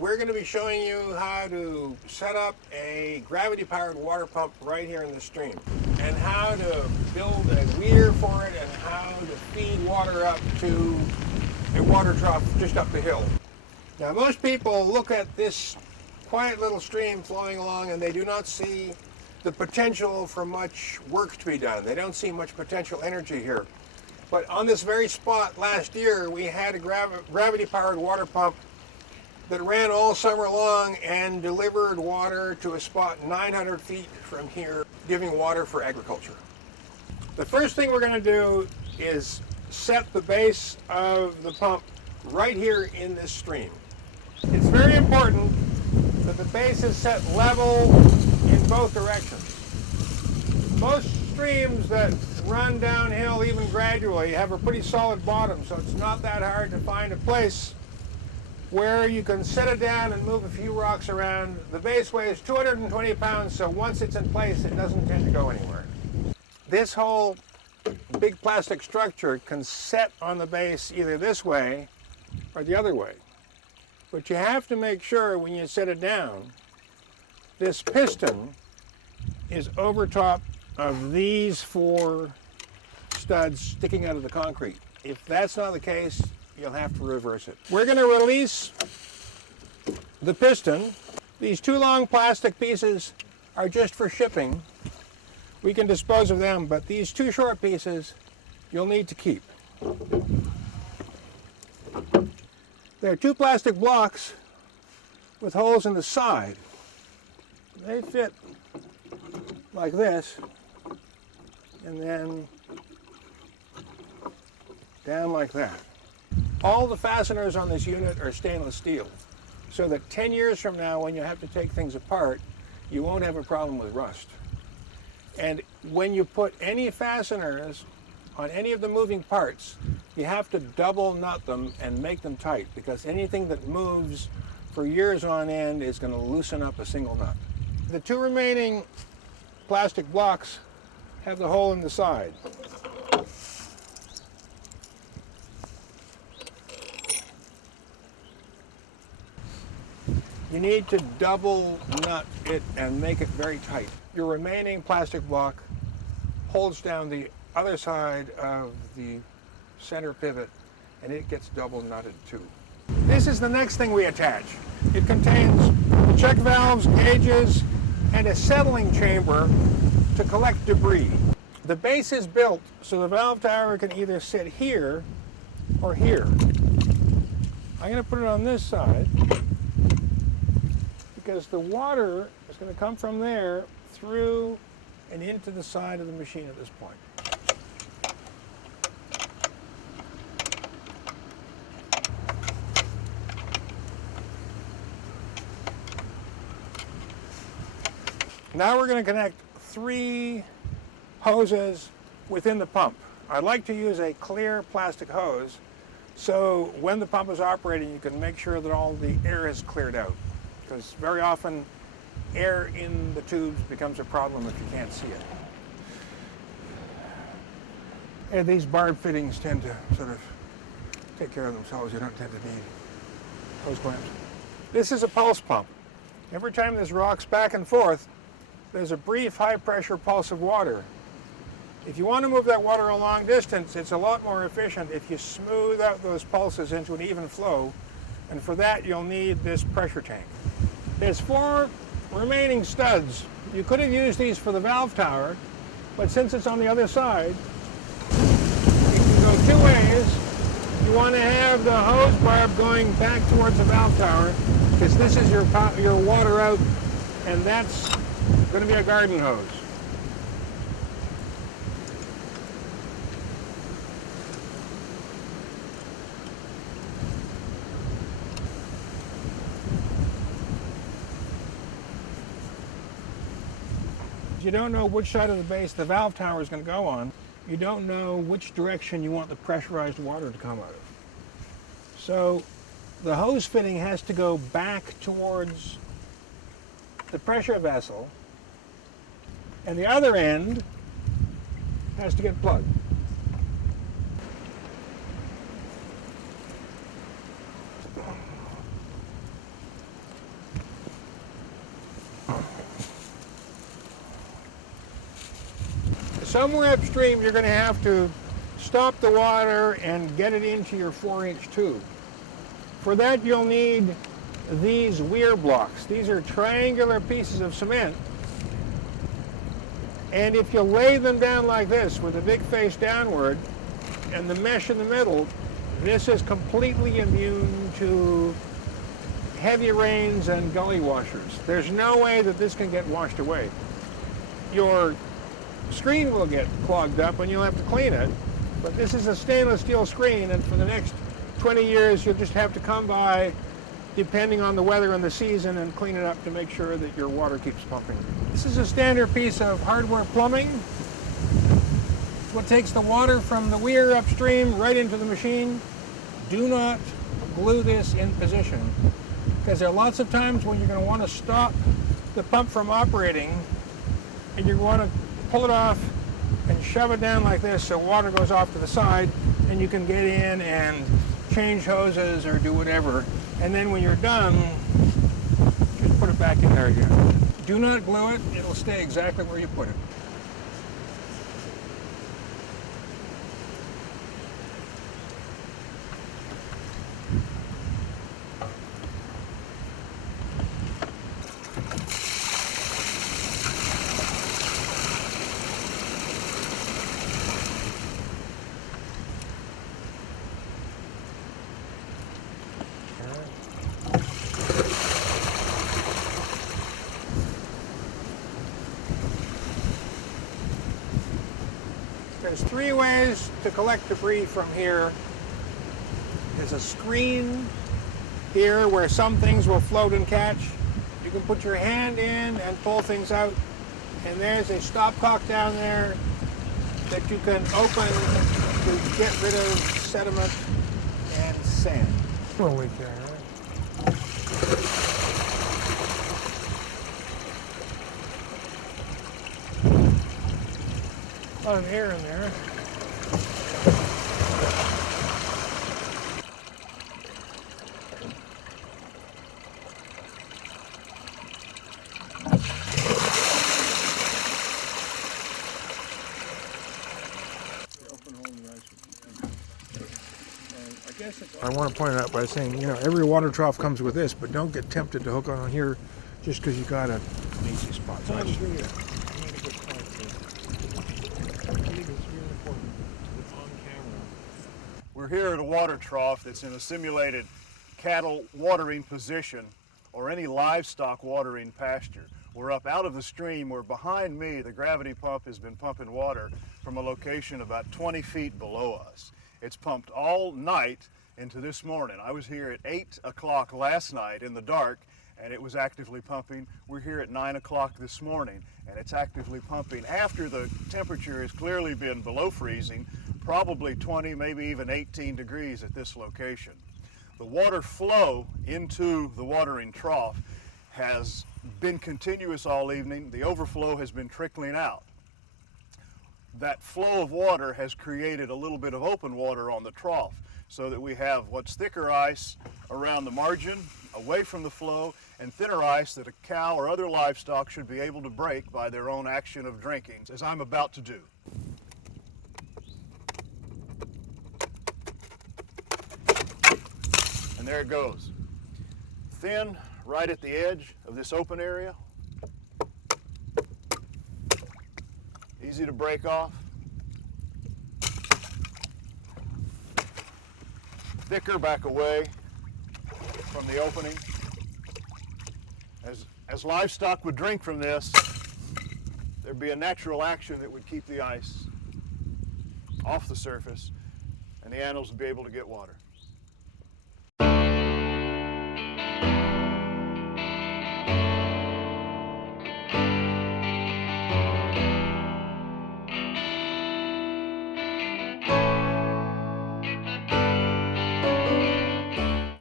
We're going to be showing you how to set up a gravity-powered water pump right here in the stream, and how to build a weir for it, and how to feed water up to a water trough just up the hill. Now, most people look at this quiet little stream flowing along and they do not see the potential for much work to be done. They don't see much potential energy here. But on this very spot last year, we had a gravity-powered water pump that ran all summer long and delivered water to a spot 900 feet from here, giving water for agriculture. The first thing we're going to do is set the base of the pump right here in this stream. It's very important that the base is set level in both directions. Most streams that run downhill even gradually have a pretty solid bottom, so it's not that hard to find a place where you can set it down and move a few rocks around. The base weighs 220 pounds, so once it's in place, it doesn't tend to go anywhere. This whole big plastic structure can set on the base either this way or the other way. But you have to make sure when you set it down, this piston is over top of these four studs sticking out of the concrete. If that's not the case, you'll have to reverse it. We're going to release the piston. These two long plastic pieces are just for shipping. We can dispose of them, but these two short pieces you'll need to keep. There are two plastic blocks with holes in the side. They fit like this, and then down like that. All the fasteners on this unit are stainless steel, so that 10 years from now, when you have to take things apart, you won't have a problem with rust. And when you put any fasteners on any of the moving parts, you have to double nut them and make them tight, because anything that moves for years on end is going to loosen up a single nut. The two remaining plastic blocks have the hole in the side. You need to double nut it and make it very tight. Your remaining plastic block holds down the other side of the center pivot, and it gets double nutted too. This is the next thing we attach. It contains check valves, gauges, and a settling chamber to collect debris. The base is built so the valve tower can either sit here or here. I'm going to put it on this side because the water is going to come from there through and into the side of the machine at this point. Now we're going to connect three hoses within the pump. I'd like to use a clear plastic hose, so when the pump is operating, you can make sure that all the air is cleared out, because very often air in the tubes becomes a problem if you can't see it. And these barb fittings tend to sort of take care of themselves. You don't tend to need hose clamps. This is a pulse pump. Every time this rocks back and forth, there's a brief high-pressure pulse of water. If you want to move that water a long distance, it's a lot more efficient if you smooth out those pulses into an even flow, and for that you'll need this pressure tank. There's four remaining studs. You could have used these for the valve tower, but since it's on the other side, you can go two ways. You want to have the hose barb going back towards the valve tower, because this is your water out, and that's going to be a garden hose. You don't know which side of the base the valve tower is going to go on. You don't know which direction you want the pressurized water to come out of. So the hose fitting has to go back towards the pressure vessel, and the other end has to get plugged. somewhere upstream you're going to have to stop the water and get it into your 4-inch tube. For that you'll need these weir blocks. These are triangular pieces of cement, and if you lay them down like this with the big face downward and the mesh in the middle, this is completely immune to heavy rains and gully washers. There's no way that this can get washed away. Your screen will get clogged up and you'll have to clean it, but this is a stainless steel screen, and for the next 20 years you'll just have to come by, depending on the weather and the season, and clean it up to make sure that your water keeps pumping. This is a standard piece of hardware plumbing. It's what takes the water from the weir upstream right into the machine. Do not glue this in position, because there are lots of times when you're going to want to stop the pump from operating, and you want to pull it off and shove it down like this so water goes off to the side, and you can get in and change hoses or do whatever. And then when you're done, just put it back in there again. Do not glue it, it'll stay exactly where you put it. There's 3 ways to collect debris from here. There's a screen here where some things will float and catch. You can put your hand in and pull things out. And there's a stopcock down there that you can open to get rid of sediment and sand. A little leak there, right? A lot of air in there. I want to point it out by saying, every water trough comes with this, but don't get tempted to hook on here just because you got an easy spot. So I think it's really important to on camera. We're here at a water trough that's in a simulated cattle watering position or any livestock watering pasture. We're up out of the stream where behind me the gravity pump has been pumping water from a location about 20 feet below us. It's pumped all night into this morning. I was here at 8 o'clock last night in the dark and it was actively pumping. We're here at 9 o'clock this morning and it's actively pumping after the temperature has clearly been below freezing, probably 20, maybe even 18 degrees at this location. The water flow into the watering trough has been continuous all evening. The overflow has been trickling out. That flow of water has created a little bit of open water on the trough so that we have what's thicker ice around the margin, away from the flow, and thinner ice that a cow or other livestock should be able to break by their own action of drinking, as I'm about to do. And there it goes. Thin right at the edge of this open area. Easy to break off. Thicker back away from the opening. As livestock would drink from this, there'd be a natural action that would keep the ice off the surface and the animals would be able to get water.